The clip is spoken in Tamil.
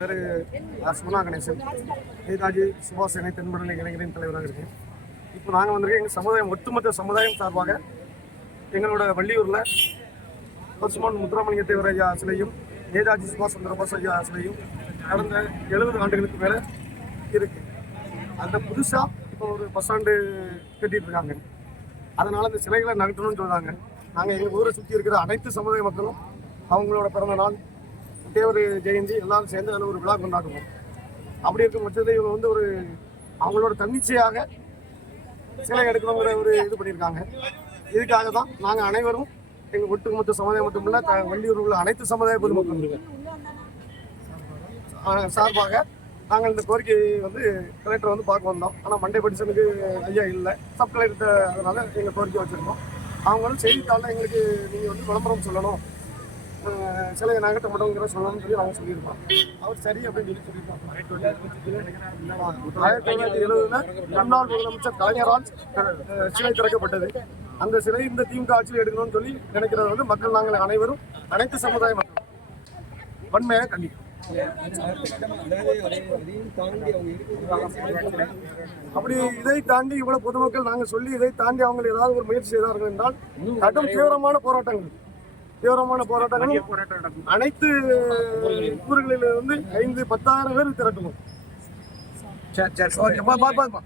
பேர் சுமனா கணேசன்? நேதாஜி சுபாஷ் இணை தென்படலை இளைஞரின் தலைவராக இருக்கேன் இப்போ நாங்கள் வந்திருக்கோம் எங்கள் சமுதாயம் ஒட்டுமொத்த சமுதாயம் சார்பாக எங்களோட வள்ளியூரில் பசுமான் முத்துராமலிங்க தேவர் ஐயா சிலையும் நேதாஜி சுபாஷ் சந்திர போஸ் ஐயா சிலையும் கடந்த எழுபது ஆண்டுகளுக்கு மேலே இருக்கு. அந்த புதுசாக இப்போ ஒரு பஸ் ஸ்டாண்டு கட்டிட்டு இருக்காங்க. அதனால் அந்த சிலைகளை நகட்டணும்னு சொல்கிறாங்க நாங்கள் எங்கள் ஊரை சுற்றி இருக்கிற அனைத்து சமுதாய மக்களும் அவங்களோட பிறந்த நாள் தேவர் ஜெயந்தி எல்லாரும் சேர்ந்து அதில் ஒரு விழா கொண்டாடுவோம். அப்படி இருக்கும் பட்சத்தில் இவங்க வந்து ஒரு அவங்களோட தன்னிச்சையாக சிலை எடுக்கணுங்கிற ஒரு இது பண்ணியிருக்காங்க. இதுக்காக தான் நாங்கள் அனைவரும் எங்கள் ஒட்டுமொத்த சமுதாயம் மட்டுமில்ல த- வள்ளியூரில் உள்ள அனைத்து சமுதாய பொதுமக்கள் சார்பாக நாங்கள் இந்த கோரிக்கை வந்து கலெக்டர் வந்து பார்க்க வந்தோம். ஆனால் மண்டே பெடிஷனுக்கு ஐயா இல்லை. சப் கலெக்டர் அதனால எங்கள் கோரிக்கை வச்சுருக்கோம். அவங்க வந்து செய்தித்தாளில் எங்களுக்கு நீங்கள் வந்து விளம்பரம் சொல்லணும். சிலையை நகட்ட மாட்டோங்கிற சொல்லணும்னு சொல்லி அவங்க சொல்லியிருப்பான் அவர் சரி அப்படின்னு சொல்லி ஆயிரத்தி தொள்ளாயிரத்தி எழுபதுல முன்னாள் முதலமைச்சர் கலைஞரால் சிலை திறக்கப்பட்டது. அந்த சிலை இந்த திமுக ஆட்சியில் எடுக்கணும்னு சொல்லி நினைக்கிறது வந்து மக்கள் நாங்கள் அனைவரும் அனைத்து சமுதாய மக்கள் வன்மையாக கண்டிக்கிறோம். அப்படி இதை தாண்டி இவ்வளவு பொதுமக்கள் நாங்கள் சொல்லி இதை தாண்டி அவங்க ஏதாவது ஒரு முயற்சி செய்தார்கள் என்றால் கடும் தீவிரமான போராட்டங்கள். தீவிரமான போராட்டங்கள் அனைத்து ஊர்களில் இருந்து ஐந்து பத்தாயிரம் பேர் திரட்டணும். ஓகே, பா- பா- பா- பா.